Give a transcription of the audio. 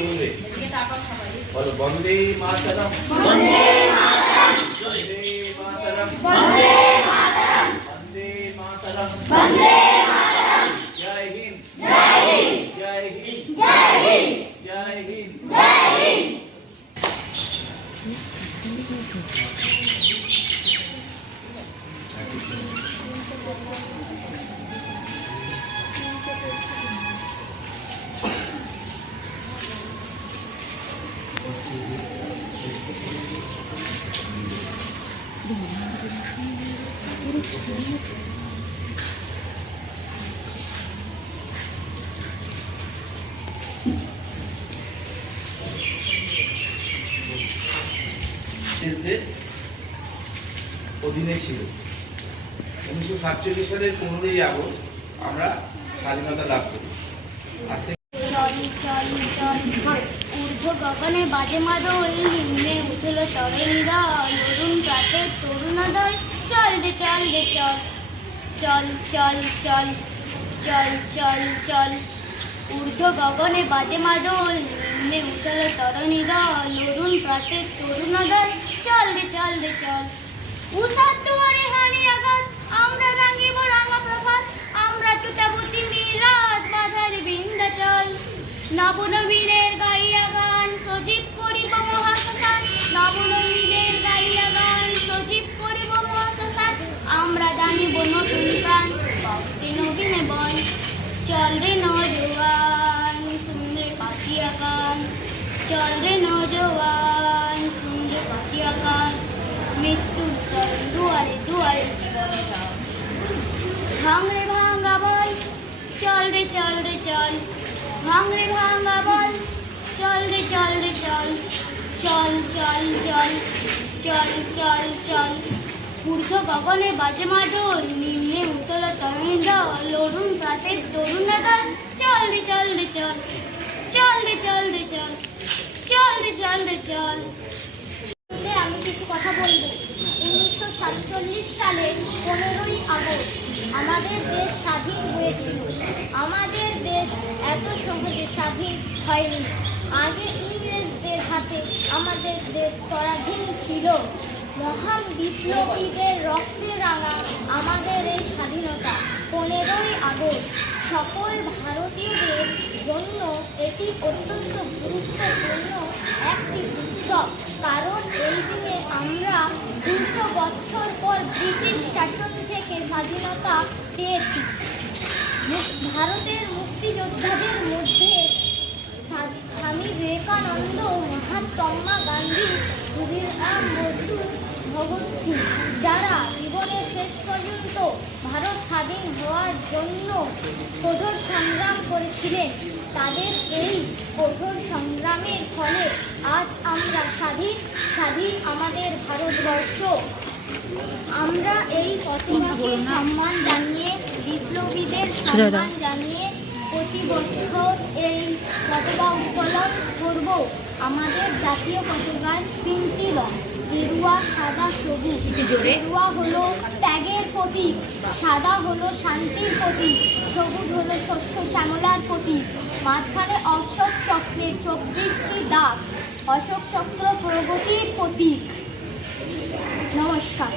বলবে বলো বন্দে মাতরম বন্দে মাতরম বন্দে মাতরম বন্দে মাতরম বন্দে মাতরম বন্দে মাতরম জয় হিন্দ জয় হিন্দ জয় হিন্দ জয় হিন্দ জয় হিন্দ জয় হিন্দ। অধীনে ছিল 1947 সালের 15ই আগস্ট আমরা স্বাধীনতা লাভ করি। ঊর্ধ্ব গগনে বাজে মাদল, নিম্নে উঠল তরণীদল, অরুণ প্রাতের তরুণোদয়, চল রে চল রে চল, চল চল চল চল চল চল। ঊর্ধ্ব গগনে বাজে মাদল, নিম্নে উঠল তরণীদল, অরুণ প্রাতের তরুণোদয়, চল রে চল রে চল। উষার দুয়ারে হানি আঘাত, আমরা রাঙিব রাঙা প্রভাত, আমরা টুটাবতী মিরাত, বাধার বিন্ধ্যাচল। নবনবীনের গাইয়া গান, সজীব করিব মহাশ্মশান, নবনবীনের গাইয়া গান, সজীব করিব মহাশ্মশান। আমরা জানিব নতুন প্রাণ, ভক্তি নবীনে বন, চল রে নজওয়ান শুনরে পাতিয়া গান, চল রে নজওয়ান শুনরে পাতিয়া গান। মৃত্যুর দুয়ারে দুয়ারে জীবন যাও, ভাঙরে ভাঙা বল, চল রে চল রে চল, ভাঙরে ভাঙা বল, চল রে চল রে চল, চল চল চল চল চল চল। ঊর্ধ্ব গগনে বাজে মাদল, নিম্নে উতল তরণীদল, অরুণ প্রাতের তরুণোদয়, চল রে চল রে চল, চল রে চল রে চল, চল রে চল রে চল। আমি কিছু কথা বলবো। 1947 সালের 15ই আগস্ট আমাদের দেশ স্বাধীন হয়েছিল। আমাদের দেশ এত সহজে স্বাধীন হয়নি। আগে ইংরেজদের হাতে আমাদের দেশ পরাধীন ছিল। মহান বিপ্লবীদের রক্তে রাঙা আমাদের এই স্বাধীনতা 15ই আগস্ট সকল ভারতীয়দের জন্য এটি অত্যন্ত গুরুত্বপূর্ণ একটি উৎসব। কারণ এই দিনে আমরা 200 বছর পর ব্রিটিশ শাসন থেকে স্বাধীনতা পেয়েছি। ভারতের মুক্তিযোদ্ধাদের মধ্যে স্বামী বিবেকানন্দ, মহাত্মা গান্ধী, ক্ষুদিরাম বসু, ভগৎ সিং, যারা জীবনের শেষ পর্যন্ত ভারত স্বাধীন হওয়ার জন্য কঠোর সংগ্রাম করেছিলেন, তাদের এই কঠোর সংগ্রামের ফলে আজ আমরা স্বাধীন আমাদের ভারতবর্ষ। আমরা এই পতাকাকে সম্মান জানিয়ে, বিপ্লবীদের সম্মান জানিয়ে প্রতি বছর এই পতাকা উত্তোলন করব। আমাদের জাতীয় পতাকার 3টি রং, গেরুয়া, সাদা, সবুজ। গেরুয়া হলো ত্যাগের প্রতীক, সাদা হলো শান্তির প্রতীক, সবুজ হলো শস্য শ্যামলার প্রতীক। মাঝখানে অশোক চক্রের 24টি দাগ, অশোক চক্র প্রগতির প্রতীক। নমস্কার।